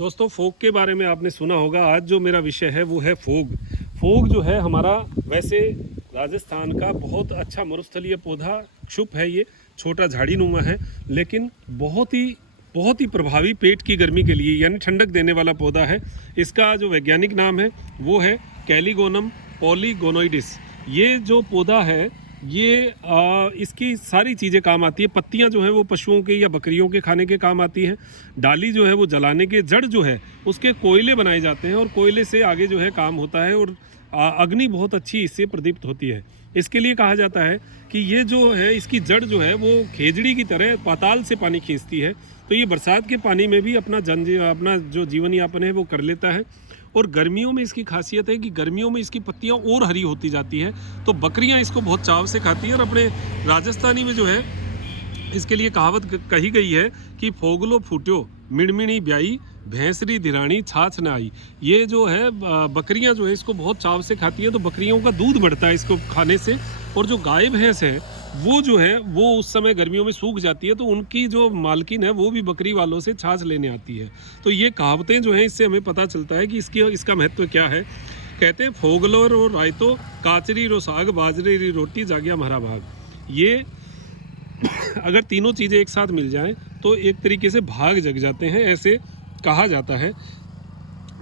दोस्तों फोग के बारे में आपने सुना होगा। आज जो मेरा विषय है वो है फोग। फोग जो है हमारा वैसे राजस्थान का बहुत अच्छा मरुस्थलीय पौधा क्षुप है। ये छोटा झाड़ी नुमा है, लेकिन बहुत ही प्रभावी पेट की गर्मी के लिए यानी ठंडक देने वाला पौधा है। इसका जो वैज्ञानिक नाम है वो है कैलीगोनम पॉलीगोनोइडिस। ये जो पौधा है ये इसकी सारी चीज़ें काम आती है। पत्तियां जो है वो पशुओं के या बकरियों के खाने के काम आती हैं। डाली जो है वो जलाने के, जड़ जो है उसके कोयले बनाए जाते हैं और कोयले से आगे जो है काम होता है और अग्नि बहुत अच्छी इससे प्रदीप्त होती है। इसके लिए कहा जाता है कि ये जो है इसकी जड़ जो है वो खेजड़ी की तरह पाताल से पानी खींचती है। तो ये बरसात के पानी में भी अपना जो जीवन यापन है वो कर लेता है। और गर्मियों में इसकी खासियत है कि गर्मियों में इसकी पत्तियां और हरी होती जाती हैं, तो बकरियां इसको बहुत चाव से खाती हैं। और अपने राजस्थानी में जो है इसके लिए कहावत कही गई है कि फोगलो फूट्यो मिणमिणी ब्याई भैंसरी धिराणी छाछ न आई। ये जो है बकरियां जो है इसको बहुत चाव से खाती हैं, तो बकरियों का दूध बढ़ता है इसको खाने से। और जो गाय भैंस है वो जो है वो उस समय गर्मियों में सूख जाती है, तो उनकी जो मालकिन है वो भी बकरी वालों से छाछ लेने आती है। तो ये कहावतें जो हैं इससे हमें पता चलता है कि इसका महत्व क्या है। कहते हैं फोगलो रो रायतो काचरी रो साग बाजरे री रोटी जागिया हमारा भाग। ये अगर तीनों चीज़ें एक साथ मिल जाएं तो एक तरीके से भाग जग जाते हैं, ऐसे कहा जाता है।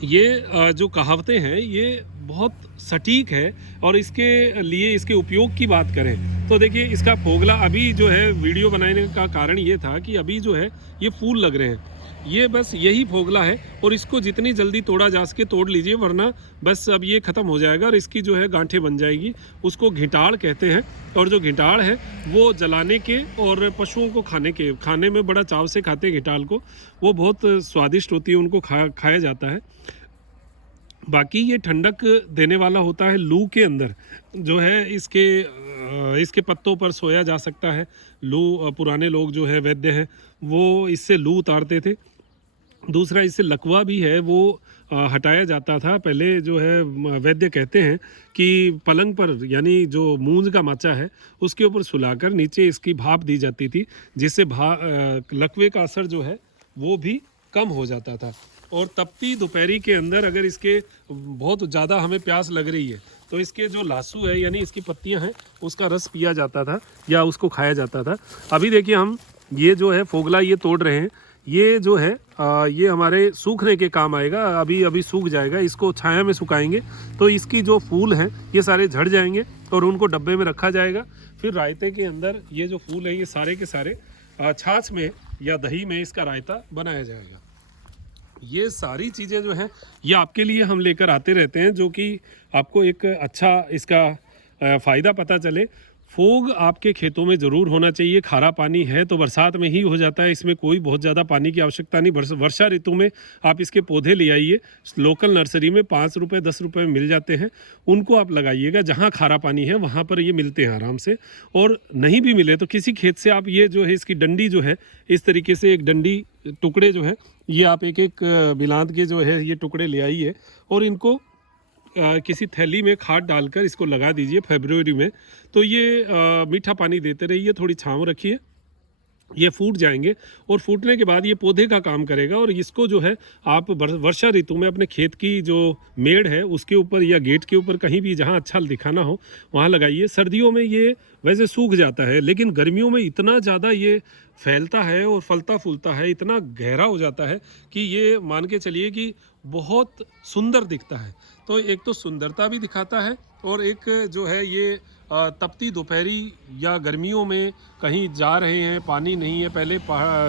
ये जो कहावतें हैं ये बहुत सटीक है। और इसके लिए इसके उपयोग की बात करें तो देखिए, इसका फोगला अभी जो है वीडियो बनाने का कारण ये था कि अभी जो है ये फूल लग रहे हैं। ये बस यही फोगला है और इसको जितनी जल्दी तोड़ा जा सके तोड़ लीजिए, वरना बस अब ये ख़त्म हो जाएगा और इसकी जो है गांठें बन जाएगी। उसको घिटाड़ कहते हैं। और जो घिटाड़ है वो जलाने के और पशुओं को खाने में बड़ा चाव से खाते हैं घिटाल को। वो बहुत स्वादिष्ट होती है, उनको खाया जाता है। बाकी ये ठंडक देने वाला होता है। लू के अंदर जो है इसके पत्तों पर सोया जा सकता है। लू, पुराने लोग जो है वैद्य हैं वो इससे लू उतारते थे। दूसरा, इससे लकवा भी है वो हटाया जाता था। पहले जो है वैद्य कहते हैं कि पलंग पर यानी जो मूंज का माचा है उसके ऊपर सुलाकर नीचे इसकी भाप दी जाती थी, जिससे लकवे का असर जो है वो भी कम हो जाता था। और तपती दोपहरी के अंदर अगर इसके बहुत ज़्यादा हमें प्यास लग रही है तो इसके जो लासू है यानी इसकी पत्तियां हैं उसका रस पिया जाता था या उसको खाया जाता था। अभी देखिए हम ये जो है फोगला ये तोड़ रहे हैं। ये जो है ये हमारे सूखने के काम आएगा। अभी सूख जाएगा, इसको छाया में सुखाएंगे तो इसकी जो फूल हैं ये सारे झड़ जाएंगे और उनको डब्बे में रखा जाएगा। फिर रायते के अंदर ये जो फूल हैं ये सारे के सारे छाछ में या दही में इसका रायता बनाया जाएगा। ये सारी चीज़ें जो हैं ये आपके लिए हम लेकर आते रहते हैं, जो कि आपको एक अच्छा इसका फ़ायदा पता चले। फोग आपके खेतों में ज़रूर होना चाहिए। खारा पानी है तो बरसात में ही हो जाता है, इसमें कोई बहुत ज़्यादा पानी की आवश्यकता नहीं। वर्षा ऋतु में आप इसके पौधे ले आइए, लोकल नर्सरी में 5 रुपये 10 रुपये में मिल जाते हैं। उनको आप लगाइएगा। जहाँ खारा पानी है वहाँ पर ये मिलते हैं आराम से। और नहीं भी मिले तो किसी खेत से आप ये जो है इसकी डंडी जो है इस तरीके से एक डंडी टुकड़े जो है ये आप एक बिलांत के जो है ये टुकड़े ले आइए और इनको किसी थैली में खाद डालकर इसको लगा दीजिए फरवरी में। तो ये मीठा पानी देते रहिए, थोड़ी छांव रखिए, ये फूट जाएंगे और फूटने के बाद ये पौधे का काम करेगा। और इसको जो है आप वर्षा ऋतु में अपने खेत की जो मेड़ है उसके ऊपर या गेट के ऊपर कहीं भी जहाँ अच्छा दिखाना हो वहाँ लगाइए। सर्दियों में ये वैसे सूख जाता है, लेकिन गर्मियों में इतना ज़्यादा ये फैलता है और फलता फूलता है, इतना गहरा हो जाता है कि ये मान के चलिए कि बहुत सुंदर दिखता है। तो एक तो सुंदरता भी दिखाता है और एक जो है ये तपती दोपहरी या गर्मियों में कहीं जा रहे हैं, पानी नहीं है, पहले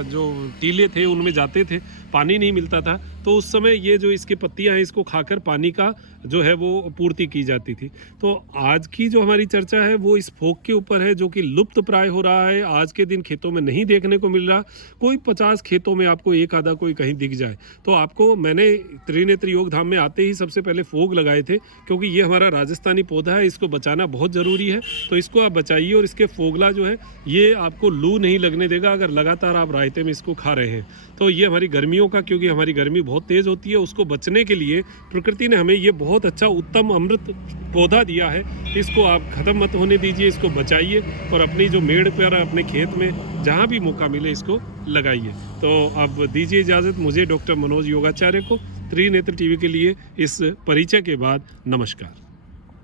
जो टीले थे उनमें जाते थे, पानी नहीं मिलता था, तो उस समय ये जो इसकी पत्तियां हैं इसको खाकर पानी का जो है वो पूर्ति की जाती थी। तो आज की जो हमारी चर्चा है वो इस फोग के ऊपर है, जो कि लुप्त प्राय हो रहा है। आज के दिन खेतों में नहीं देखने को मिल रहा। कोई 50 खेतों में आपको एक आधा कोई कहीं दिख जाए। तो आपको मैंने त्रिनेत्र योग धाम में आते ही सबसे पहले फोग लगाए थे, क्योंकि ये हमारा राजस्थानी पौधा है, इसको बचाना बहुत ज़रूरी है, तो इसको आप बचाइए। और इसके फोगला जो है ये आपको लू नहीं लगने देगा अगर लगातार आप रायते में इसको खा रहे हैं। तो ये हमारी गर्मियों का, क्योंकि हमारी गर्मी बहुत तेज़ होती है, उसको बचने के लिए प्रकृति ने हमें ये बहुत अच्छा उत्तम अमृत पौधा दिया है। इसको आप ख़त्म मत होने दीजिए, इसको बचाइए और अपनी जो मेड़ पर, अपने खेत में जहाँ भी मौका मिले इसको लगाइए। तो अब दीजिए इजाज़त मुझे, डॉक्टर मनोज योगाचार्य को, त्रिनेत्र टीवी के लिए इस परिचय के बाद नमस्कार।